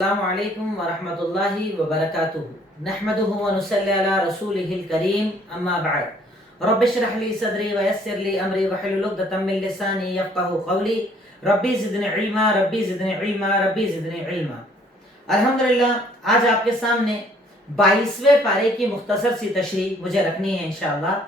السلام علیکم ورحمۃ اللہ وبرکاتہ نحمده ونصلی علی رسوله الکریم اما بعد رب اشرح لی صدری ویسر لی امری واحلل عقدۃ من لسانی یفقهوا قولی ربی زدنی علما ربی زدنی علما ربی زدنی علما۔ الحمدللہ آج آپ کے سامنے 22ویں پارے کی مختصر سی تشریح مجھے رکھنی ہے انشاءاللہ،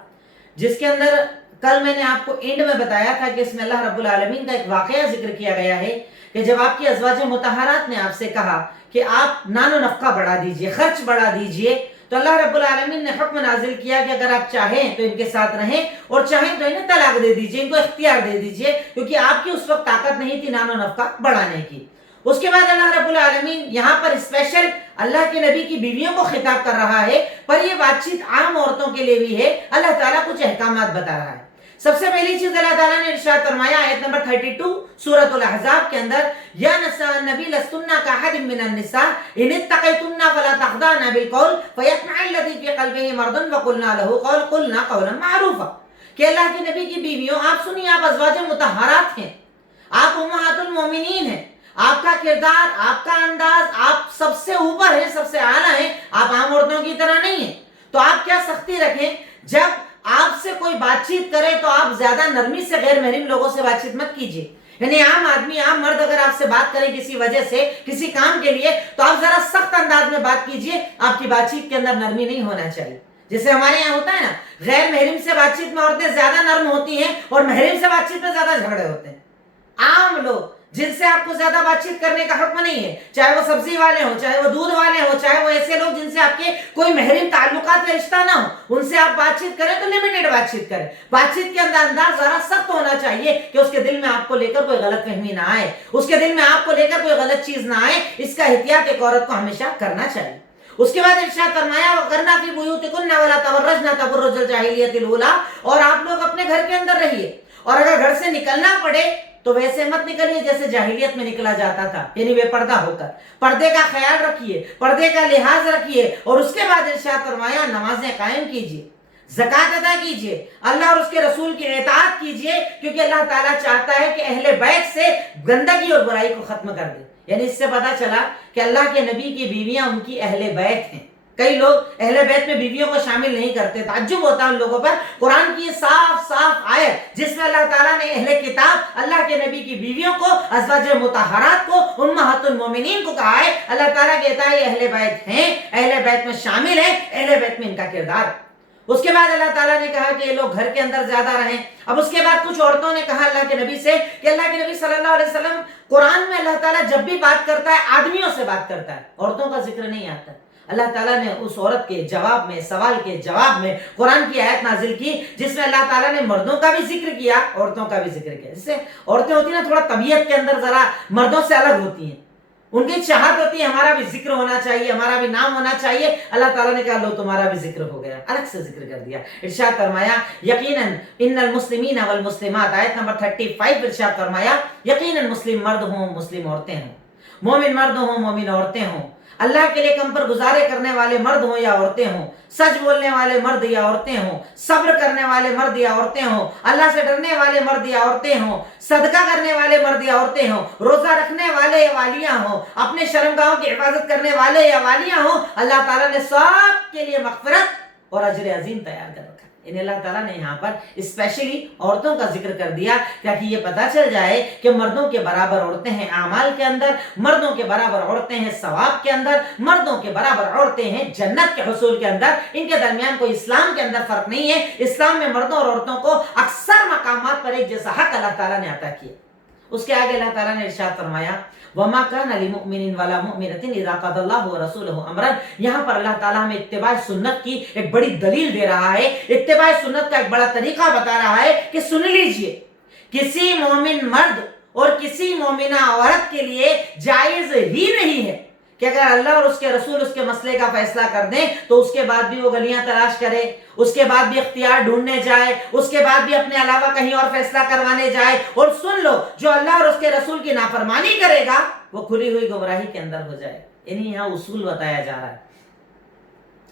جس کے اندر کل میں نے آپ کو اینڈ میں بتایا تھا کہ اس میں اللہ رب العالمین کا ایک واقعہ ذکر کیا گیا ہے کہ جب آپ کی ازواج مطہرات نے آپ سے کہا کہ آپ نان و نفقہ بڑھا دیجئے، خرچ بڑھا دیجئے، تو اللہ رب العالمین نے حکم نازل کیا کہ اگر آپ چاہیں تو ان کے ساتھ رہیں اور چاہیں تو انہیں طلاق دے دیجئے، ان کو اختیار دے دیجئے، کیونکہ آپ کی اس وقت طاقت نہیں تھی نان و نفقہ بڑھانے کی۔ اس کے بعد اللہ رب العالمین یہاں پر اسپیشل اللہ کے نبی کی بیویوں کو خطاب کر رہا ہے، پر یہ بات چیت عام عورتوں کے لیے بھی ہے۔ اللہ تعالیٰ کچھ احکامات بتا رہا ہے۔ سب سے پہلی چیز اللہ تعالیٰ نے ارشاد فرمایا آیت نمبر 32 سورۃ الاحزاب کے اندر، یا نساء النبی لستن کاحد من النساء ان اتقیتن فلا تخضعن بالقول فیطمع الذی فی قلبہ مرض وقلنا له قلنا قولا معروفا، کہ اللہ کے نبی کی بیویوں آپ سنیے، آپ ازواج مطہرات ہیں، آپ امہات المومنین ہیں، آپ کا کردار، آپ کا انداز، آپ سب سے اوپر ہے، سب سے اعلیٰ ہیں، آپ عام عورتوں کی طرح نہیں ہیں، تو آپ کیا سختی رکھیں، جب آپ سے کوئی بات چیت کرے تو آپ زیادہ نرمی سے غیر محرم لوگوں سے بات چیت مت کیجیے۔ یعنی عام آدمی، عام مرد اگر آپ سے بات کرے کسی وجہ سے، کسی کام کے لیے، تو آپ ذرا سخت انداز میں بات کیجیے، آپ کی بات چیت کے اندر نرمی نہیں ہونا چاہیے۔ جیسے ہمارے یہاں ہوتا ہے نا، غیر محرم سے بات چیت میں عورتیں زیادہ نرم ہوتی ہیں اور محرم سے بات چیت میں زیادہ جھگڑے ہوتے ہیں۔ عام لوگ جن سے آپ کو زیادہ بات چیت کرنے کا حکم نہیں ہے، چاہے وہ سبزی والے ہوں، چاہے وہ دودھ والے ہوں، چاہے وہ ایسے لوگ جن سے آپ کے کوئی محرم تعلقات یا رشتہ نہ ہو، ان سے آپ بات چیت کریں تو لمیٹڈ بات چیت کریں۔ بات چیت کے انداز ذرا سخت ہونا چاہیے کہ اس کے دل میں آپ کو لے کر کوئی غلط فہمی نہ آئے، اس کے دل میں آپ کو لے کر کوئی غلط چیز نہ آئے۔ اس کا احتیاط ایک عورت کو ہمیشہ کرنا چاہیے۔ اس کے بعد ارشاد فرمایا وَقَرْنَا فِي بُيُوتِكُنَّ وَلَا تَبَرَّجْنَ تَبَرُّجَ الْجَاهِلِيَّةِ الْأُولَىٰ، اور آپ لوگ اپنے گھر کے اندر رہیے، اور اگر گھر سے نکلنا پڑے تو ویسے مت نکلیے جیسے جاہلیت میں نکلا جاتا تھا، یعنی بے پردہ ہو کر۔ پردے کا خیال رکھیے، پردے کا لحاظ رکھیے، اور اس کے بعد ارشاد فرمایا نمازیں قائم کیجیے، زکوٰۃ ادا کیجیے، اللہ اور اس کے رسول کی اطاعت کیجیے، کیونکہ اللہ تعالیٰ چاہتا ہے کہ اہل بیت سے گندگی اور برائی کو ختم کر دے۔ یعنی اس سے پتہ چلا کہ اللہ کے نبی کی بیویاں ان کی اہل بیت ہیں۔ کئی لوگ اہل بیت میں بیویوں کو شامل نہیں کرتے، تعجب ہوتا ہے ان لوگوں پر۔ قرآن کی یہ صاف صاف آیت جس میں اللہ تعالیٰ نے اہل کتاب اللہ کے نبی کی بیویوں کو، ازواج مطہرات کو، امہات المومنین کو کہا ہے، اللہ تعالیٰ کہتا ہے یہ اہل بیت ہیں، اہل بیت میں شامل ہیں، اہل بیت میں ان کا کردار۔ اس کے بعد اللہ تعالیٰ نے کہا کہ یہ لوگ گھر کے اندر زیادہ رہیں۔ اب اس کے بعد کچھ عورتوں نے کہا اللہ کے نبی سے کہ اللہ کے نبی صلی اللہ علیہ وسلم، قرآن میں اللہ تعالیٰ جب بھی بات کرتا ہے آدمیوں سے بات کرتا ہے، عورتوں کا ذکر نہیں آتا۔ اللہ تعالیٰ نے اس عورت کے جواب میں، سوال کے جواب میں قرآن کی آیت نازل کی جس میں اللہ تعالیٰ نے مردوں کا بھی ذکر کیا، عورتوں کا بھی ذکر کیا۔ جس سے عورتیں ہوتی ہیں نا، تھوڑا طبیعت کے اندر ذرا مردوں سے الگ ہوتی ہیں، ان کی چاہت ہوتی ہے ہمارا بھی ذکر ہونا چاہیے، ہمارا بھی نام ہونا چاہیے۔ اللہ تعالیٰ نے کہا لو تمہارا بھی ذکر ہو گیا، الگ سے ذکر کر دیا۔ ارشاد فرمایا یقیناً ان المسلمین والمسلمات، آیت نمبر 35 ارشاد فرمایا یقیناً مسلم مرد ہوں، مسلم عورتیں ہوں، مومن مرد ہوں، مومن عورتیں ہوں، اللہ کے لیے کم پر گزارے کرنے والے مرد ہوں یا عورتیں ہوں، سچ بولنے والے مرد یا عورتیں ہوں، صبر کرنے والے مرد یا عورتیں ہوں، اللہ سے ڈرنے والے مرد یا عورتیں ہوں، صدقہ کرنے والے مرد یا عورتیں ہوں، روزہ رکھنے والے یا والیاں ہوں، اپنے شرمگاہوں کی حفاظت کرنے والے یا والیاں ہوں، اللہ تعالیٰ نے سب کے لیے مغفرت اور اجر عظیم تیار کر رکھا ہے۔ یعنی اللہ تعالیٰ نے یہاں پر اسپیشلی عورتوں کا ذکر کر دیا تاکہ یہ پتہ چل جائے کہ مردوں کے برابر عورتیں ہیں اعمال کے اندر، مردوں کے برابر عورتیں ہیں ثواب کے اندر، مردوں کے برابر عورتیں ہیں جنت کے حصول کے اندر۔ ان کے درمیان کوئی اسلام کے اندر فرق نہیں ہے۔ اسلام میں مردوں اور عورتوں کو اکثر مقامات پر ایک جیسا حق اللہ تعالیٰ نے عطا کیا۔ اس کے آگے اللہ تعالیٰ نے ارشاد فرمایا وَمَا كَانَ لِمُؤْمِنٍ وَلَا مُؤْمِنَةٍ إِذَا قَضَى اللَّهُ وَرَسُولُهُ أَمْرًا۔ یہاں پر اللہ تعالیٰ ہمیں اتباع سنت کی ایک بڑی دلیل دے رہا ہے، اتباع سنت کا ایک بڑا طریقہ بتا رہا ہے کہ سن لیجئے، کسی مومن مرد اور کسی مومنہ عورت کے لیے جائز ہی نہیں ہے کہ اگر اللہ اور اس کے رسول اس کے مسئلے کا فیصلہ کر دیں تو اس کے بعد بھی وہ گلیاں تلاش کرے، اس کے بعد بھی اختیار ڈھونڈنے جائے، اس کے بعد بھی اپنے علاوہ کہیں اور فیصلہ کروانے جائے۔ اور سن لو، جو اللہ اور اس کے رسول کی نافرمانی کرے گا وہ کھلی ہوئی گمراہی کے اندر ہو جائے۔ یعنی یہاں اصول بتایا جا رہا ہے۔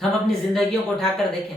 ہم اپنی زندگیوں کو اٹھا کر دیکھیں،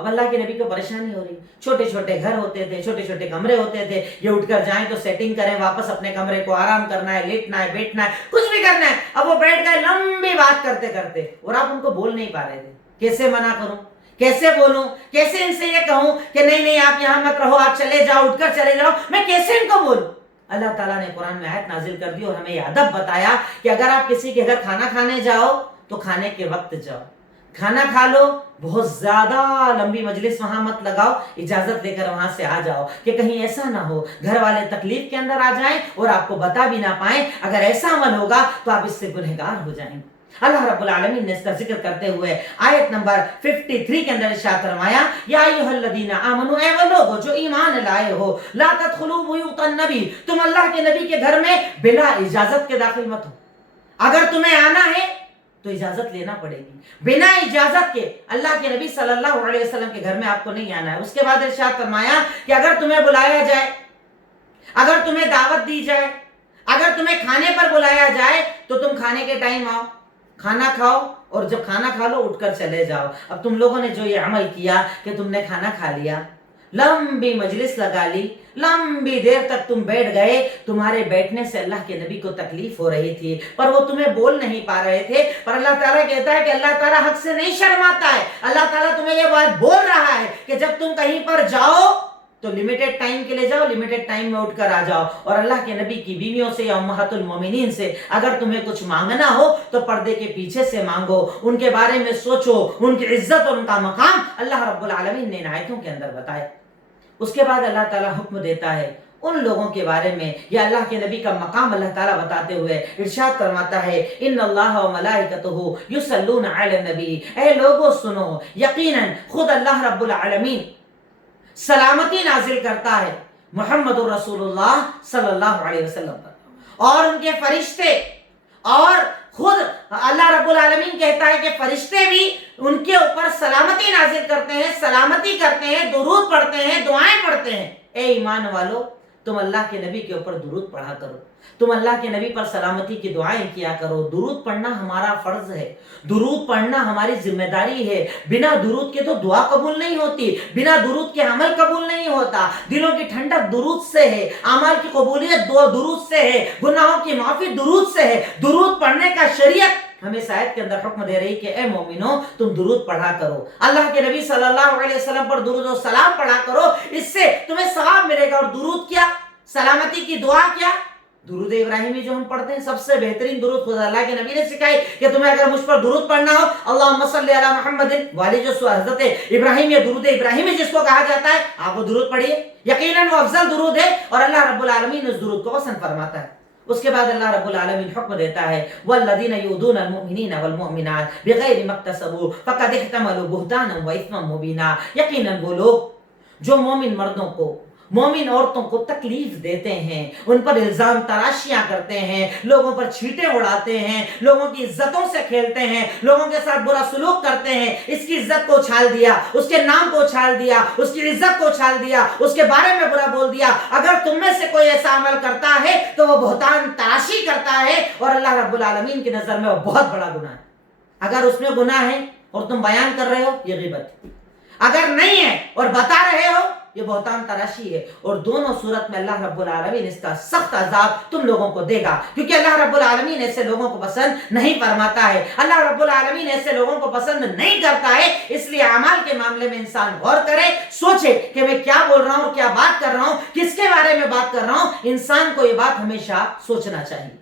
اب اللہ کے نبی کو پریشانی ہو رہی, چھوٹے چھوٹے گھر ہوتے تھے, چھوٹے چھوٹے کمرے ہوتے تھے, یہ اٹھ کر جائیں تو سیٹنگ کریں, واپس اپنے کمرے کو آرام کرنا ہے, لیٹنا ہے, بیٹھنا ہے, کچھ بھی کرنا ہے. اب وہ بیٹھ گئے لمبی بات کرتے کرتے, اور آپ ان کو بول نہیں پا رہے تھے. کیسے منع کروں, کیسے بولوں, کیسے ان سے یہ کہوں کہ نہیں نہیں آپ یہاں مت رہو, آپ چلے جاؤ, اٹھ کر چلے جاؤ, میں کیسے ان کو بولوں. اللہ تعالیٰ نے قرآن میں آیت نازل کر دی اور ہمیں یہ ادب بتایا کہ اگر آپ کسی کے گھر کھانا کھانے جاؤ تو کھانے کے وقت جاؤ, کھانا کھا لو, بہت زیادہ لمبی مجلس وہاں مت لگاؤ, اجازت لے کر وہاں سے آ جاؤ کہ کہیں ایسا نہ ہو گھر والے تکلیف کے اندر آ جائیں اور آپ کو بتا بھی نہ پائیں. اگر ایسا عمل ہوگا تو آپ اس سے گنہگار ہو جائیں. اللہ رب العالمین نے اس کا ذکر کرتے ہوئے آیت نمبر 53 کے اندر ارشاد فرمایا, یا ایھا الذین آمنوا, اے وہ لوگو جو ایمان لائے ہو, لا تدخلوا بیوت النبی, تم اللہ کے نبی کے گھر میں بلا اجازت کے داخل مت ہو. اگر تمہیں آنا ہے تو اجازت لینا پڑے گی. بنا اجازت کے اللہ کے نبی صلی اللہ علیہ وسلم کے گھر میں آپ کو نہیں آنا ہے. اس کے بعد ارشاد فرمایا کہ اگر تمہیں بلایا جائے, اگر تمہیں دعوت دی جائے, اگر تمہیں کھانے پر بلایا جائے تو تم کھانے کے ٹائم آؤ, کھانا کھاؤ, اور جب کھانا کھا لو اٹھ کر چلے جاؤ. اب تم لوگوں نے جو یہ عمل کیا کہ تم نے کھانا کھا لیا, لمبی مجلس لگا لی, لمبی دیر تک تم بیٹھ گئے, تمہارے بیٹھنے سے اللہ کے نبی کو تکلیف ہو رہی تھی پر وہ تمہیں بول نہیں پا رہے تھے. پر اللہ تعالیٰ کہتا ہے کہ اللہ تعالیٰ حق سے نہیں شرماتا ہے. اللہ تعالیٰ تمہیں یہ بات بول رہا ہے کہ جب تم کہیں پر جاؤ تو لمیٹڈ ٹائم کے لیے جاؤ, لمیٹڈ ٹائم میں اٹھ کر آ جاؤ. اور اللہ کے نبی کی بیویوں سے یا امہات المومنین سے اگر تمہیں کچھ مانگنا ہو تو پردے کے پیچھے سے مانگو, ان کے بارے میں سوچو, ان کی عزت اور ان کا مقام اللہ رب العالمین نے ان آیتوں کے اندر بتایا. اس کے بعد اللہ تعالیٰ حکم دیتا ہے ان لوگوں کے بارے میں, یا اللہ کے نبی کا مقام اللہ تعالیٰ بتاتے ہوئے ارشاد فرماتا ہے, ان اللہ و ملائکتہ یصلون علی النبی, اے لوگو سنو, یقیناً خود اللہ رب العالمین سلامتی نازل کرتا ہے محمد الرسول اللہ صلی اللہ علیہ وسلم پر, اور ان کے فرشتے, اور خود اللہ رب العالمین کہتا ہے کہ فرشتے بھی ان کے اوپر سلامتی نازل کرتے ہیں, سلامتی کرتے ہیں, درود پڑھتے ہیں, دعائیں پڑھتے ہیں. اے ایمان والو, تم اللہ کے نبی کے اوپر درود پڑھا کرو, تم اللہ کے نبی پر سلامتی کی دعائیں کیا کرو. درود پڑھنا ہمارا فرض ہے, درود پڑھنا ہماری ذمہ داری ہے. بنا درود کے تو دعا قبول نہیں ہوتی, بنا درود کے عمل قبول نہیں ہوتا. دلوں کی ٹھنڈک درود سے ہے, اعمال کی قبولیت درود سے ہے, گناہوں کی معافی درود سے ہے. درود پڑھنے کا شریعت ہمیں آیت کے اندر حکم دے رہی کہ اے مومنو تم درود پڑھا کرو, اللہ کے نبی صلی اللہ علیہ وسلم پر درود و سلام پڑھا کرو, اس سے تمہیں ثواب ملے گا. اور درود کیا, سلامتی کی دعا کیا, درود ابراہیمی جو ہم پڑھتے ہیں, سب سے بہترین درود خدا اللہ کے نبی نے سکھائی کہ تمہیں اگر مجھ پر درود پڑھنا ہو, اللہم صلی علی محمد, والی جو حضرت ابراہیم یا درود ابراہیمی جس کو کہا جاتا ہے, آپ وہ درود پڑھیے, یقیناً وہ افضل درود ہے اور اللہ رب العالمین اس درود کو پسند فرماتا ہے. اس کے بعد اللہ رب العالمین حکم دیتا ہے, والذین یؤذون المؤمنین والمؤمنات بغیر ما اکتسبوا فقد احتملوا بہتانا واثما مبینا. یقیناً وہ لوگ جو مومن مردوں کو, مومن عورتوں کو تکلیف دیتے ہیں, ان پر الزام تراشیاں کرتے ہیں, لوگوں پر چھینٹیں اڑاتے ہیں, لوگوں کی عزتوں سے کھیلتے ہیں, لوگوں کے ساتھ برا سلوک کرتے ہیں, اس کی عزت کو اچھال دیا, اس کے نام کو اچھال دیا, اس کی عزت کو اچھال دیا, اس کے بارے میں برا بول دیا. اگر تم میں سے کوئی ایسا عمل کرتا ہے تو وہ بہتان تراشی کرتا ہے, اور اللہ رب العالمین کی نظر میں وہ بہت بڑا گناہ ہے. اگر اس میں گناہ ہے اور تم بیان کر رہے ہو, یہ غیبت. اگر نہیں ہے اور بتا رہے ہو, یہ بہتان تراشی ہے. اور دونوں صورت میں اللہ رب العالمین اس کا سخت عذاب تم لوگوں کو دے گا, کیونکہ اللہ رب العالمین ایسے لوگوں کو پسند نہیں فرماتا ہے, اللہ رب العالمین ایسے لوگوں کو پسند نہیں کرتا ہے. اس لیے اعمال کے معاملے میں انسان غور کرے, سوچے کہ میں کیا بول رہا ہوں, کیا بات کر رہا ہوں, کس کے بارے میں بات کر رہا ہوں. انسان کو یہ بات ہمیشہ سوچنا چاہیے.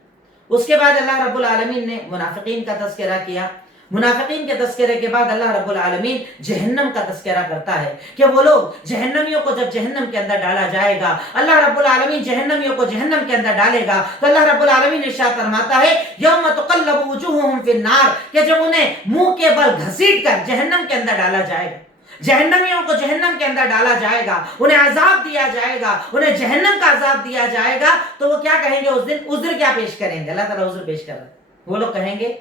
اس کے بعد اللہ رب العالمین نے منافقین کا تذکرہ کیا. منافقین کے تذکرے کے بعد اللہ رب العالمین جہنم کا تذکرہ کرتا ہے کہ وہ لوگ جہنمیوں کو جب جہنم کے اندر ڈالا جائے گا, اللہ رب العالمین جہنمیوں کو جہنم کے اندر ڈالے گا, تو اللہ رب العالمین ارشاد فرماتا ہے یوم تقلب وجوہہم فی النار, کہ جب انہیں منہ کے بل گھسیٹ کر جہنم کے اندر ڈالا جائے گا, جہنمیوں کو جہنم کے اندر ڈالا جائے گا, انہیں عذاب دیا جائے گا, انہیں جہنم کا عذاب دیا جائے گا, تو وہ کیا کہیں گے اس دن؟ عذر کیا پیش کریں گے؟ اللہ تعالیٰ عذر پیش کر رہا ہے. وہ لوگ کہیں گے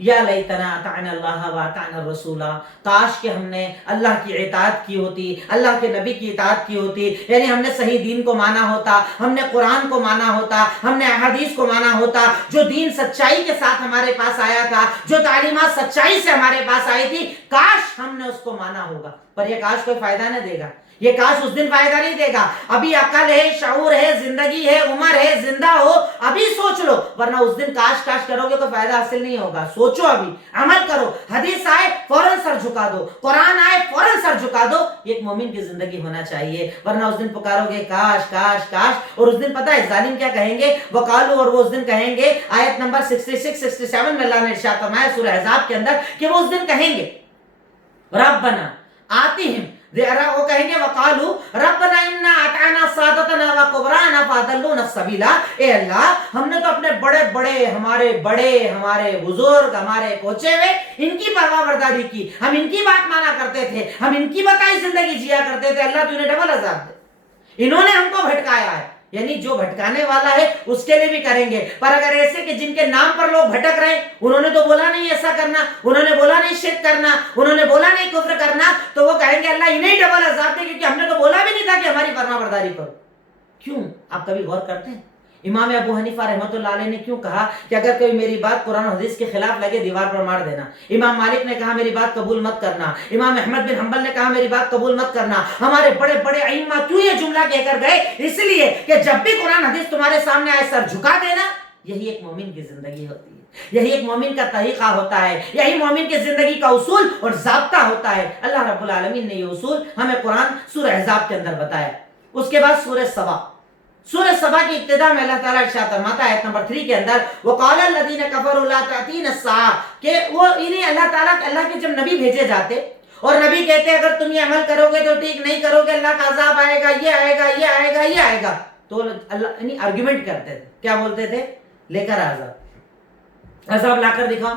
یا لیتنا اطعنا اللہ و اطعنا الرسول، کاش کہ ہم نے اللہ کی اطاعت کی ہوتی، اللہ کے نبی کی اطاعت کی ہوتی، یعنی ہم نے صحیح دین کو مانا ہوتا، ہم نے قرآن کو مانا ہوتا، ہم نے احادیث کو مانا ہوتا، جو دین سچائی کے ساتھ ہمارے پاس آیا تھا، جو تعلیمات سچائی سے ہمارے پاس آئی تھی، کاش ہم نے اس کو مانا ہوگا۔ پر یہ کاش کوئی فائدہ نہ دے گا، یہ کاش اس دن فائدہ نہیں دے گا۔ ابھی عقل ہے، شعور ہے، زندگی ہے، عمر ہے، زندہ ہو، ابھی سوچ لو، ورنہ اس دن کاش کاش کرو گے تو فائدہ حاصل نہیں ہوگا۔ سوچو، ابھی عمل کرو، حدیث آئے فوراً سر جھکا دو، قرآن آئے فوراً سر جھکا دو، یہ ایک مومن کی زندگی ہونا چاہیے، ورنہ اس دن پکارو گے کاش کاش کاش، اور اس دن پتہ ہے ظالم کیا کہیں گے؟ وقالو، اور وہ اس دن کہیں گے، آیت نمبر 66 67 میں اللہ نے ارشاد فرمایا سورہ احزاب کے اندر کہ وہ اس دن کہیں گے ربنا آتیہم، وہ کہیں گے وقالو ربنا انا اطعنا سادتنا وکبراءنا فاضلونا السبیل، اے اللہ ہم نے تو اپنے بڑے ہمارے بزرگ، ہمارے پہنچے ہوئے، ان کی پرواہ برداری کی، ہم ان کی بات مانا کرتے تھے، ہم ان کی بتائی زندگی جیا کرتے تھے، اللہ تو انہیں ڈبل عذاب دے، انہوں نے ہم کو بھٹکایا ہے۔ یعنی جو بھٹکانے والا ہے اس کے لیے بھی کریں گے، پر اگر ایسے کہ جن کے نام پر لوگ بھٹک رہے، انہوں نے تو بولا نہیں ایسا کرنا، انہوں نے بولا نہیں شرک کرنا، انہوں نے بولا نہیں کفر کرنا، تو وہ کہیں گے اللہ انہیں ڈبل عذاب دے، کیونکہ ہم نے تو بولا بھی نہیں تھا کہ ہماری فرما برداری کرو۔ کیوں؟ آپ کبھی غور کرتے ہیں امام ابو حنیفہ رحمۃ اللہ علیہ نے کیوں کہا کہ اگر کوئی میری بات قرآن و حدیث کے خلاف لگے دیوار پر مار دینا؟ امام مالک نے کہا میری بات قبول مت کرنا، امام احمد بن حنبل نے کہا میری بات قبول مت کرنا، ہمارے بڑے بڑے ائمہ کیوں یہ جملہ کہہ کر گئے؟ اس لیے کہ جب بھی قرآن حدیث تمہارے سامنے آئے سر جھکا دینا، یہی ایک مومن کی زندگی ہوتی ہے، یہی ایک مومن کا طریقہ ہوتا ہے، یہی مومن کی زندگی کا اصول اور ضابطہ ہوتا ہے۔ اللہ رب العالمین نے یہ اصول ہمیں قرآن سورہ احزاب کے اندر بتایا۔ اس کے بعد سورہ سبا، سورہ سبا کی ابتدا میں اللہ تعالیٰ ارشاد فرماتا ہے آیت نمبر 3 کے اندر وقال الذین کفروا لا تأتینا الساعۃ، کہ وہ انہیں اللہ کے جب نبی بھیجے جاتے اور نبی کہتے اگر تم یہ عمل کرو گے تو ٹھیک، نہیں کرو گے اللہ کا عذاب آئے گا، یہ آئے گا، یہ آئے گا، یہ آئے گا، تو اللہ یعنی آرگیومنٹ کرتے تھے، کیا بولتے تھے؟ لے کر عذاب لا کر دکھاؤ،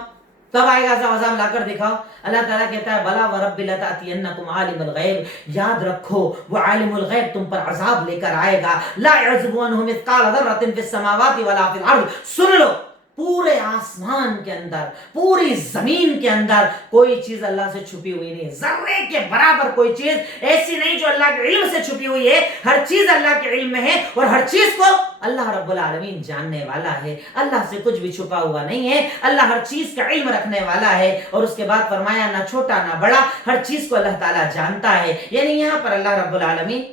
کب آئے گا عذاب لا کر دکھاؤ۔ اللہ تعالیٰ کہتا ہے بلا ورب لتأتینکم عالم الغیب، یاد رکھو وہ عالم الغیب تم پر عذاب لے کر آئے گا، لا يعزب عنہ مثقال ذرۃ فی السماوات ولا فی الارض، سن لو پورے آسمان کے اندر، پوری زمین کے اندر کوئی چیز اللہ سے چھپی ہوئی نہیں، ذرے کے برابر کوئی چیز ایسی نہیں جو اللہ کے علم سے چھپی ہوئی ہے، ہر چیز اللہ کے علم میں ہے، اور ہر چیز کو اللہ رب العالمین جاننے والا ہے، اللہ سے کچھ بھی چھپا ہوا نہیں ہے، اللہ ہر چیز کا علم رکھنے والا ہے۔ اور اس کے بعد فرمایا نہ چھوٹا نہ بڑا، ہر چیز کو اللہ تعالیٰ جانتا ہے۔ یعنی یہاں پر اللہ رب العالمین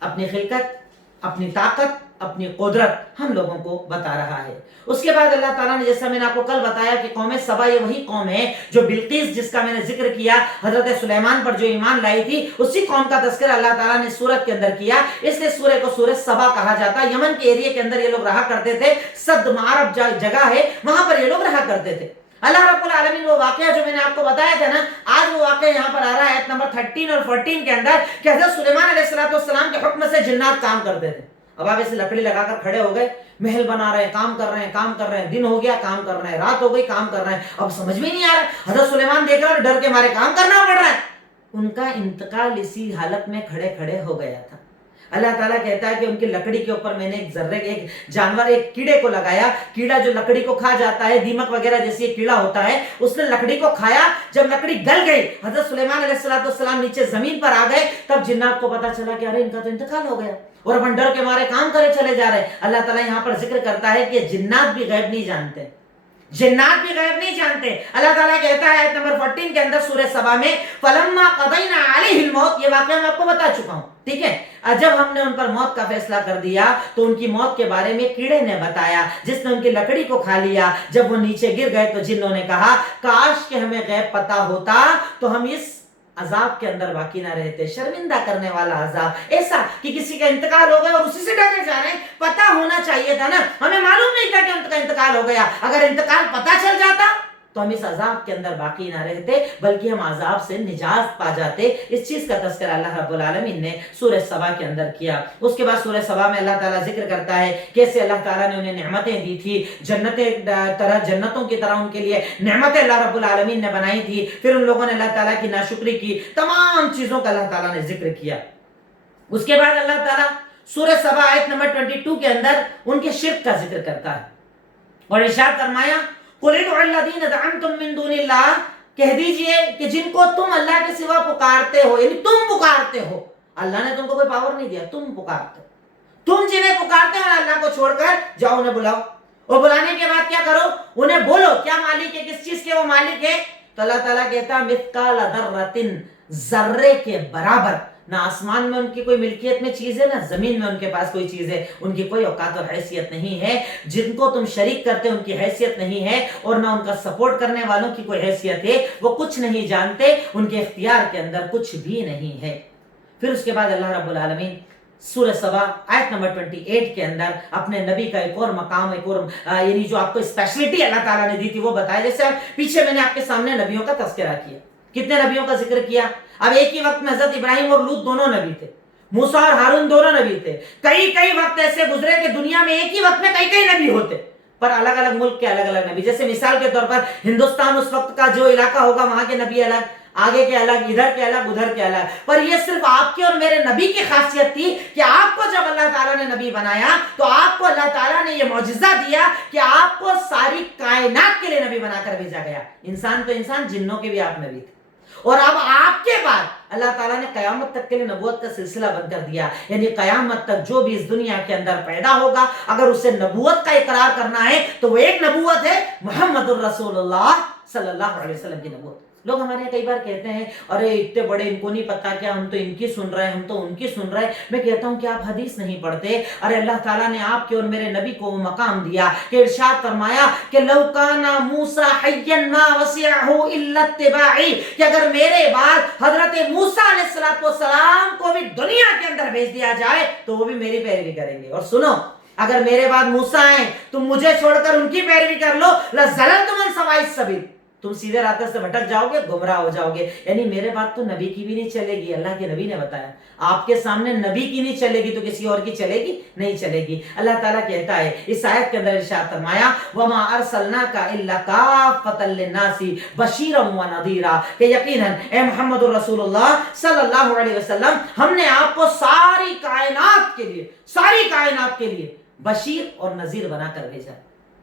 اپنی خلقت، اپنی طاقت، اپنی قدرت ہم لوگوں کو بتا رہا ہے۔ اس کے بعد اللہ تعالیٰ نے جیسا میں نے آپ کو کل بتایا کہ قوم سبا یہ وہی قوم ہے جو بلقیس، جس کا میں نے ذکر کیا، حضرت سلیمان پر جو ایمان لائی تھی، اسی قوم کا تذکرہ اللہ تعالیٰ نے سورت کے اندر کیا، اس لیے سورہ کو سورہ سبا کہا جاتا ہے۔ یمن کے ایریے کے اندر یہ لوگ رہا کرتے تھے، صد معرب جگہ ہے، وہاں پر یہ لوگ رہا کرتے تھے۔ اللہ رب العالمین وہ واقعہ جو میں نے آپ کو بتایا تھا نا، آج وہ واقعہ یہاں پر آ رہا ہے آیت نمبر 13 اور 14 کے اندر کہ حضرت سلیمان علیہ السلام کے حکم سے جنات کام کرتے تھے۔ اب آپ ایسے لکڑی لگا کر کھڑے ہو گئے، محل بنا رہے ہیں، کام کر رہے ہیں، دن ہو گیا کام کر رہے ہیں، رات ہو گئی کام کر رہے ہیں، اب سمجھ میں نہیں آ رہا، حضرت سلیمان دیکھ رہے ہیں ڈر کے مارے کام کرنا پڑ رہا ہے۔ ان کا انتقال اسی حالت میں کھڑے کھڑے ہو گیا تھا۔ اللہ تعالیٰ کہتا ہے کہ ان کی لکڑی کے اوپر میں نے ایک جانور، ایک کیڑے کو لگایا، کیڑا جو لکڑی کو کھا جاتا ہے، دیمک وغیرہ جیسی ایک کیڑا ہوتا ہے، اس نے لکڑی کو کھایا، جب لکڑی گل گئی، حضرت سلیمان علیہ السلام نیچے زمین پر آ گئے، تب جنات کو پتا چلا کہ ارے ان کا تو انتقال ہو گیا، اور اپن ڈر کے مارے کام کرے چلے جا رہے۔ اللہ تعالیٰ یہاں پر ذکر کرتا ہے کہ جنات بھی غیب نہیں جانتے، جنات بھی غیب نہیں جانتے۔ اللہ تعالیٰ کہتا ہے آیت نمبر 14 کے اندر سورہ سبا میں فَلَمَّا قَضَيْنَا عَلَيْهِ الْمَوْتِ، یہ واقعہ میں آپ کو بتا چکا ہوں، ٹھیک ہے؟ جب ہم نے ان پر موت کا فیصلہ کر دیا تو ان کی موت کے بارے میں کیڑے نے بتایا، جس نے ان کی لکڑی کو کھا لیا۔ جب وہ نیچے گر گئے تو جنوں نے کہا کاش کہ ہمیں غیب پتا ہوتا تو ہم اس عذاب کے اندر باقی نہ رہتے، شرمندہ کرنے والا عذاب، ایسا کہ کسی کا انتقال ہو گیا اور اسی سے ڈرے جا رہے ہیں۔ پتا ہونا چاہیے تھا نا، ہمیں معلوم نہیں تھا کہ ان کا انتقال ہو گیا، اگر انتقال پتا چل جاتا تو ہم اس عذاب کے اندر باقی نہ رہتے، بلکہ ہم عذاب سے نجات پا جاتے۔ اس چیز کا تذکرہ اللہ رب العالمین نے سورہ سبا کے اندر کیا۔ اس کے بعد سورہ سبا میں اللہ تعالیٰ ذکر کرتا ہے کیسے اللہ تعالیٰ نے انہیں نعمتیں دی تھی، جنتوں کی طرح ان کے لیے نعمتیں اللہ رب العالمین نے بنائی تھی، پھر ان لوگوں نے اللہ تعالیٰ کی ناشکری کی، تمام چیزوں کا اللہ تعالیٰ نے ذکر کیا۔ اس کے بعد اللہ تعالیٰ سورہ سبا آیت نمبر 22 کے اندر ان کے شرک کا ذکر کرتا ہے اور ارشاد فرمایا قُلِ ادْعُوا الَّذِينَ زَعَمْتُم مِّن دُونِ اللَّهِ، کہہ دیجئے کہ جن کو تم اللہ کے سوا پکارتے ہو، یعنی تم پکارتے ہو، اللہ نے تم کو کوئی پاور نہیں دیا، تم پکارتے ہو، تم جنہیں پکارتے ہو اللہ کو چھوڑ کر جاؤ انہیں بلاؤ، اور بلانے کے بعد کیا کرو؟ انہیں بولو کیا مالک ہے، کس چیز کے وہ مالک ہے؟ تو اللہ تعالیٰ کہتا ہے مثقال ذرۃ، ذرے کے برابر، نہ آسمان میں ان کی کوئی ملکیت میں چیز ہے، نہ زمین میں ان کے پاس کوئی چیز ہے، ان کی کوئی اوقات اور حیثیت نہیں ہے، جن کو تم شریک کرتے ان کی حیثیت نہیں ہے، اور نہ ان کا سپورٹ کرنے والوں کی کوئی حیثیت ہے، وہ کچھ نہیں جانتے، ان کے اختیار کے اندر کچھ بھی نہیں ہے۔ پھر اس کے بعد اللہ رب العالمین سورہ سبا آیت نمبر 28 کے اندر اپنے نبی کا ایک اور مقام، ایک اور یعنی جو آپ کو اسپیشلٹی اللہ تعالیٰ نے دی تھی وہ بتایا۔ جیسے پیچھے میں نے آپ کے سامنے نبیوں کا تذکرہ کیا، کتنے نبیوں کا ذکر کیا؟ اب ایک ہی وقت میں حضرت ابراہیم اور لوط دونوں نبی تھے، موسیٰ اور ہارون دونوں نبی تھے، کئی وقت ایسے گزرے کہ دنیا میں ایک ہی وقت میں کئی نبی ہوتے، پر الگ الگ ملک کے الگ الگ نبی۔ جیسے مثال کے طور پر ہندوستان اس وقت کا جو علاقہ ہوگا وہاں کے نبی الگ، آگے کے الگ، ادھر کے الگ، ادھر کے الگ، پر یہ صرف آپ کے اور میرے نبی کی خاصیت تھی کہ آپ کو جب اللہ تعالیٰ نے نبی بنایا تو آپ کو اللہ تعالیٰ نے یہ معجزہ دیا کہ آپ کو ساری کائنات کے لیے نبی بنا کر بھیجا گیا۔ انسان تو انسان، جنوں کے بھی آپ نبی تھے، اور اب آپ کے بعد اللہ تعالیٰ نے قیامت تک کے لیے نبوت کا سلسلہ بند کر دیا، یعنی قیامت تک جو بھی اس دنیا کے اندر پیدا ہوگا اگر اسے نبوت کا اقرار کرنا ہے تو وہ ایک نبوت ہے، محمد الرسول اللہ صلی اللہ علیہ وسلم کی نبوت۔ لوگ ہمارے یہاں کئی بار کہتے ہیں ارے اتنے بڑے، ان کو نہیں پتا کیا، ہم تو ان کی سن رہے ہیں، ہم تو ان کی سن رہے ہیں۔ میں کہتا ہوں کہ آپ حدیث نہیں پڑھتے۔ ارے اللہ تعالیٰ نے آپ کے اور میرے نبی کو وہ مقام دیا کہ ارشاد فرمایا کہ لو کان موسیٰ حیا ما وسعہ الا اتباعی، کہ اگر میرے بعد حضرت موسیٰ علیہ السلام کو بھی دنیا کے اندر بھیج دیا جائے تو وہ بھی میری پیروی کریں گے۔ اور سنو، اگر میرے بعد موسیٰ ہیں تم مجھے چھوڑ کر ان کی پیروی کر لو، لَزَلَلْتُمْ عَنْ سَوَاءِ السَّبِيلِ، تم سیدھے راستے سے بھٹک جاؤ گے، گمراہ ہو جاؤ گے۔ یعنی میرے بات تو نبی کی بھی نہیں چلے گی، اللہ کے نبی نے بتایا۔ آپ کے سامنے نبی کی نہیں چلے گی تو کسی اور کی چلے گی؟ نہیں چلے گی۔ اللہ تعالیٰ کہتا ہے اس آیت کے اندر ارشاد فرمایا وَمَا أَرْسَلْنَاكَ إِلَّا كَافَّةً لِلنَّاسِ بَشِيرًا وَنَذِيرًا، کہ یقیناً اے محمد الرسول اللہ صلی اللہ علیہ وسلم ہم نے آپ کو ساری کائنات کے لیے بشیر اور نذیر بنا کر بھیجا۔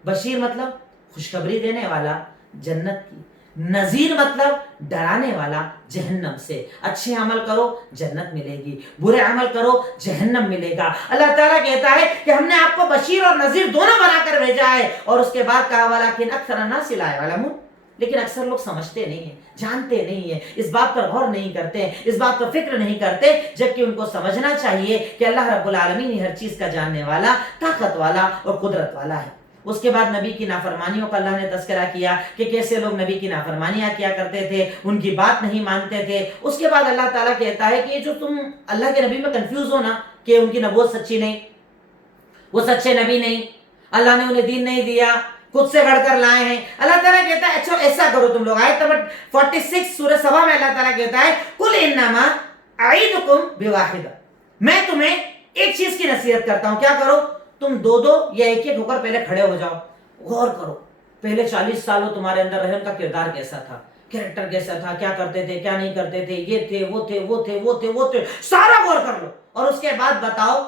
بشیر مطلب خوشخبری دینے والا جنت کی، نذیر مطلب ڈرانے والا جہنم سے۔ اچھے عمل کرو جنت ملے گی، برے عمل کرو جہنم ملے گا۔ اللہ تعالیٰ کہتا ہے کہ ہم نے آپ کو بشیر اور نذیر دونوں بنا کر بھیجا ہے، اور اس کے بعد کہا وَلَكِنْ أَكْثَرَ النَّاسِ لَا يَعْلَمُونَ، لیکن اکثر لوگ سمجھتے نہیں ہیں، جانتے نہیں ہیں، اس بات پر غور نہیں کرتے، اس بات پر فکر نہیں کرتے، جبکہ ان کو سمجھنا چاہیے کہ اللہ رب العالمین ہی ہر چیز کا جاننے والا، طاقت والا اور قدرت والا ہے۔ اس کے بعد نبی کی نافرمانیوں کا اللہ نے تذکرہ کیا کہ کیسے لوگ نبی کی نافرمانیاں کیا کرتے تھے، ان کی بات نہیں مانتے تھے۔ اس کے بعد اللہ تعالیٰ کہتا ہے کہ جو تم اللہ کے نبی میں کنفیوز ہو نا کہ ان کی نبوت سچی نہیں، وہ سچے نبی نہیں، اللہ نے انہیں دین نہیں دیا، خود سے گھڑ کر لائے ہیں، اللہ تعالیٰ کہتا ہے اچھا ایسا کرو تم لوگ۔ آیت نمبر 46 سورہ سبا میں اللہ تعالیٰ کہتا ہے قُلْ إِنَّمَا أَعِظُكُمْ بِوَاحِدَةٍ، میں تمہیں ایک چیز کی نصیحت کرتا ہوں، کیا کرو؟ تم دو یا ایک ہو کر پہلے کھڑے ہو جاؤ، غور کرو پہلے 40 سالوں تمہارے اندر رحم کا کردار کیسا تھا، کیریکٹر کیسا تھا، کیا کرتے تھے کیا نہیں کرتے تھے، یہ تھے وہ تھے، سارا غور کر لو، اور اس کے بعد بتاؤ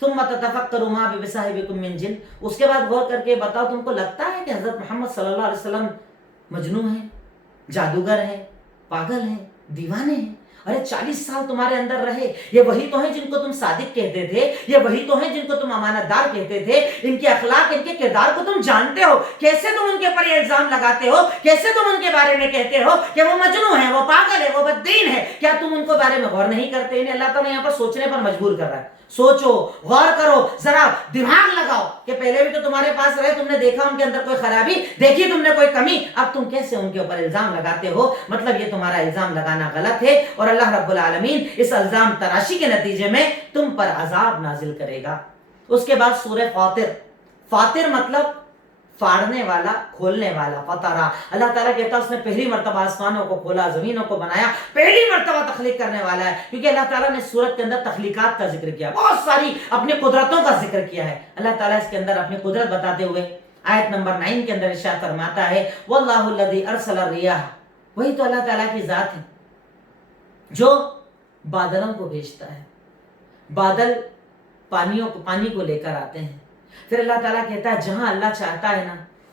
ثم تتفکروا ما بصاحبکم من جن، اس کے بعد غور کر کے بتاؤ تم کو لگتا ہے کہ حضرت محمد صلی اللہ علیہ وسلم مجنون ہیں، جادوگر ہیں، پاگل ہیں، دیوانے ہیں؟ ارے 40 سال تمہارے اندر رہے، یہ وہی تو ہیں جن کو تم صادق کہتے تھے، یہ وہی تو ہیں جن کو تم امانت دار کہتے تھے، ان کے اخلاق ان کے کردار کو تم جانتے ہو، کیسے تم ان کے اوپر یہ الزام لگاتے ہو، کیسے تم ان کے بارے میں کہتے ہو کہ وہ مجنون ہے، وہ پاگل ہے، وہ بددین ہے؟ کیا تم ان کو بارے میں غور نہیں کرتے؟ انہیں اللہ تعالیٰ یہاں پر سوچنے پر مجبور کر رہا ہے۔ سوچو، غور کرو، ذرا دماغ لگاؤ کہ پہلے بھی تو تمہارے پاس رہے، تم نے دیکھا ان کے اندر کوئی خرابی، دیکھی تم نے کوئی کمی، اب تم کیسے ان کے اوپر الزام لگاتے ہو؟ مطلب یہ تمہارا الزام لگانا غلط ہے، اور اللہ رب العالمین اس الزام تراشی کے نتیجے میں تم پر عذاب نازل کرے گا۔ اس کے بعد سورہ فاطر مطلب پھاڑنے والا، کھولنے والا، فطرہ۔ اللہ تعالیٰ کہتا ہے اس نے پہلی مرتبہ آسمانوں کو کھولا، زمینوں کو بنایا، پہلی مرتبہ تخلیق کرنے والا ہے، کیونکہ اللہ تعالیٰ نے سورت کے اندر تخلیقات کا ذکر کیا، بہت ساری اپنی قدرتوں کا ذکر کیا ہے۔ اللہ تعالیٰ اس کے اندر اپنی قدرت بتاتے ہوئے آیت نمبر 9 کے اندر ارشاد فرماتا ہے وَاللَّهُ الَّذِي أَرْسَلَ الرِّيَاحَ، وہی تو اللہ تعالیٰ کی ذات ہے جو بادلوں کو بھیجتا ہے، بادل پانی کو لے کر آتے ہیں، پھر اللہ تعالیٰ کہتا ہے جہاں اللہ چاہتا ہے نا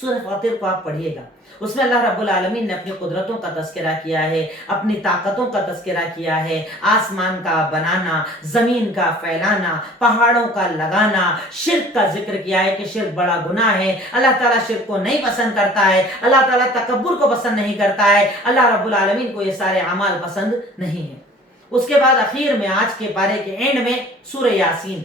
سورہ فاطر کو آپ پڑھیے گا، اس میں اللہ رب العالمین نے اپنی قدرتوں کا تذکرہ کیا ہے، اپنی طاقتوں کا تذکرہ کیا ہے، آسمان کا بنانا، زمین کا پھیلانا، پہاڑوں کا لگانا، شرک کا ذکر کیا ہے کہ شرک بڑا گناہ ہے، اللہ تعالیٰ شرک کو نہیں پسند کرتا ہے، اللہ تعالیٰ تکبر کو پسند نہیں کرتا ہے، اللہ رب العالمین کو یہ سارے اعمال پسند نہیں ہیں۔ اس کے بعد اخیر میں آج کے پارے کے اینڈ میں سورہ یاسین،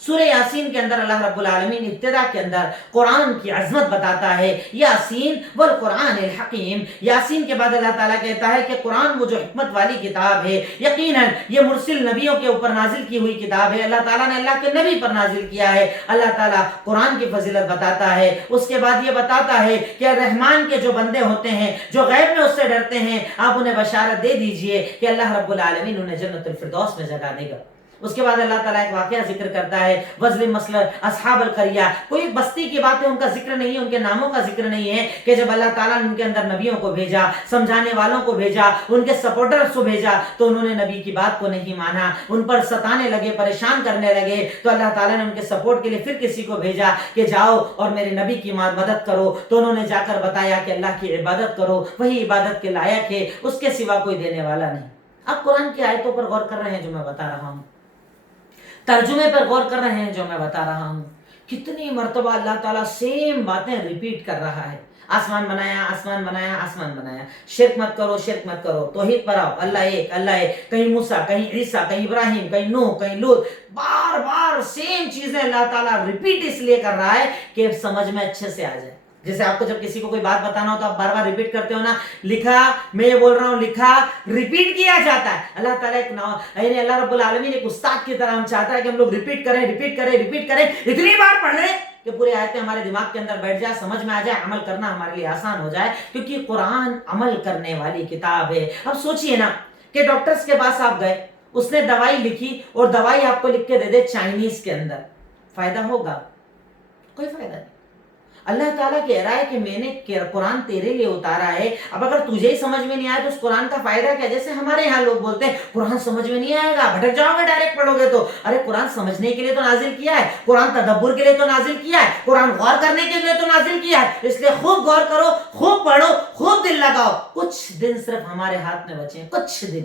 سورہ یاسین کے اندر اللہ رب العالمین ابتدا کے اندر قرآن کی عظمت بتاتا ہے، یاسین والقرآن الحکیم، یاسین کے بعد اللہ تعالیٰ کہتا ہے کہ قرآن وہ جو حکمت والی کتاب ہے، یقیناً یہ مرسل نبیوں کے اوپر نازل کی ہوئی کتاب ہے، اللہ تعالیٰ نے اللہ کے نبی پر نازل کیا ہے، اللہ تعالیٰ قرآن کی فضیلت بتاتا ہے۔ اس کے بعد یہ بتاتا ہے کہ رحمان کے جو بندے ہوتے ہیں، جو غیب میں اس سے ڈرتے ہیں، آپ انہیں بشارت دے دیجئے کہ اللہ رب العالمین انہیں جنت الفردوس میں جگہ دے گا۔ اس کے بعد اللہ تعالیٰ ایک واقعہ ذکر کرتا ہے، وزل مسلر اصحاب القریہ، کوئی بستی کی بات ہے، ان کا ذکر نہیں ہے، ان کے ناموں کا ذکر نہیں ہے، کہ جب اللہ تعالیٰ نے ان کے اندر نبیوں کو بھیجا، سمجھانے والوں کو بھیجا، ان کے سپورٹرز کو بھیجا، تو انہوں نے نبی کی بات کو نہیں مانا، ان پر ستانے لگے، پریشان کرنے لگے، تو اللہ تعالیٰ نے ان کے سپورٹ کے لیے پھر کسی کو بھیجا کہ جاؤ اور میرے نبی کی مدد کرو، تو انہوں نے جا کر بتایا کہ اللہ کی عبادت کرو، وہی عبادت کے لائق ہے، اس کے سوا کوئی دینے والا نہیں۔ اب قرآن کی آیتوں پر غور کر رہے ہیں جو میں بتا رہا ہوں، ترجمے پر غور کر رہے ہیں جو میں بتا رہا ہوں، کتنی مرتبہ اللہ تعالیٰ سیم باتیں ریپیٹ کر رہا ہے، آسمان بنایا، آسمان بنایا، آسمان بنایا، شرک مت کرو، شرک مت کرو، توحید پر آؤ، اللہ ایک، اللہ ایک، کہیں موسیٰ، کہیں عیسیٰ، کہیں ابراہیم، کہیں نوح، کہیں لوط، بار بار سیم چیزیں اللہ تعالیٰ ریپیٹ اس لیے کر رہا ہے کہ سمجھ میں اچھے سے آ جائے۔ جیسے آپ کو جب کسی کو کوئی بات بتانا ہو تو آپ بار بار ریپیٹ کرتے ہو نا، لکھا، میں یہ بول رہا ہوں، لکھا، ریپیٹ کیا جاتا ہے۔ اللہ تعالیٰ یعنی اللہ رب العالمین ایک استاد کی طرح ہم چاہتا ہے کہ ہم لوگ ریپیٹ کریں، ریپیٹ کریں، ریپیٹ کریں، اتنی بار پڑھ لیں کہ پورے آیتیں ہمارے دماغ کے اندر بیٹھ جائے، سمجھ میں آ جائے، عمل کرنا ہمارے لیے آسان ہو جائے، کیونکہ قرآن عمل کرنے والی کتاب ہے۔ اب سوچئے نا کہ ڈاکٹرز کے پاس آپ گئے، اس نے دوائی لکھی اور دوائی آپ کو لکھ کے دے دے چائنیز کے اندر، فائدہ ہوگا؟ کوئی فائدہ نہیں۔ اللہ تعالیٰ کہہ رہا ہے کہ میں نے قرآن تیرے لیے اتارا ہے، اب اگر تجھے ہی سمجھ میں نہیں آیا تو اس قرآن کا فائدہ کیا؟ جیسے ہمارے یہاں لوگ بولتے ہیں قرآن سمجھ میں نہیں آئے گا، بھٹک جاؤ گے ڈائریکٹ پڑھو گے تو۔ ارے قرآن سمجھنے کے لیے تو نازل کیا ہے، قرآن تدبر کے لیے تو نازل کیا ہے، قرآن غور کرنے کے لیے تو نازل کیا ہے، اس لیے خوب غور کرو، خوب پڑھو، خوب دل لگاؤ۔ کچھ دن صرف ہمارے ہاتھ میں بچے ہیں، کچھ دن،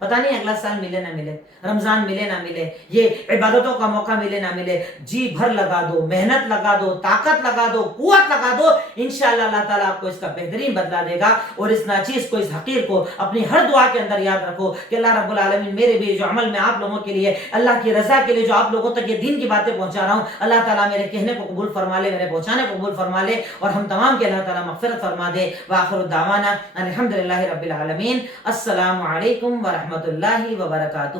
پتہ نہیں اگلا سال ملے نہ ملے، رمضان ملے نہ ملے، یہ عبادتوں کا موقع ملے نہ ملے، جی بھر لگا دو، محنت لگا دو، طاقت لگا دو، قوت لگا دو، انشاءاللہ اللہ تعالیٰ آپ کو اس کا بہترین بدلہ دے گا۔ اور اس ناچیز کو، اس حقیر کو اپنی ہر دعا کے اندر یاد رکھو کہ اللہ رب العالمین میرے بھی جو عمل میں آپ لوگوں کے لیے، اللہ کی رضا کے لیے جو آپ لوگوں تک یہ دین کی باتیں پہنچا رہا ہوں، اللہ تعالیٰ میرے کہنے کو قبول فرما لے، میرے پہنچانے کو قبول فرما لے، اور ہم تمام کے اللہ تعالیٰ مغفرت فرما دے۔ وآخر دعوانا الحمدللہ رب العالمین۔ السلام علیکم ورحمۃ اللہ وبرکاتہ۔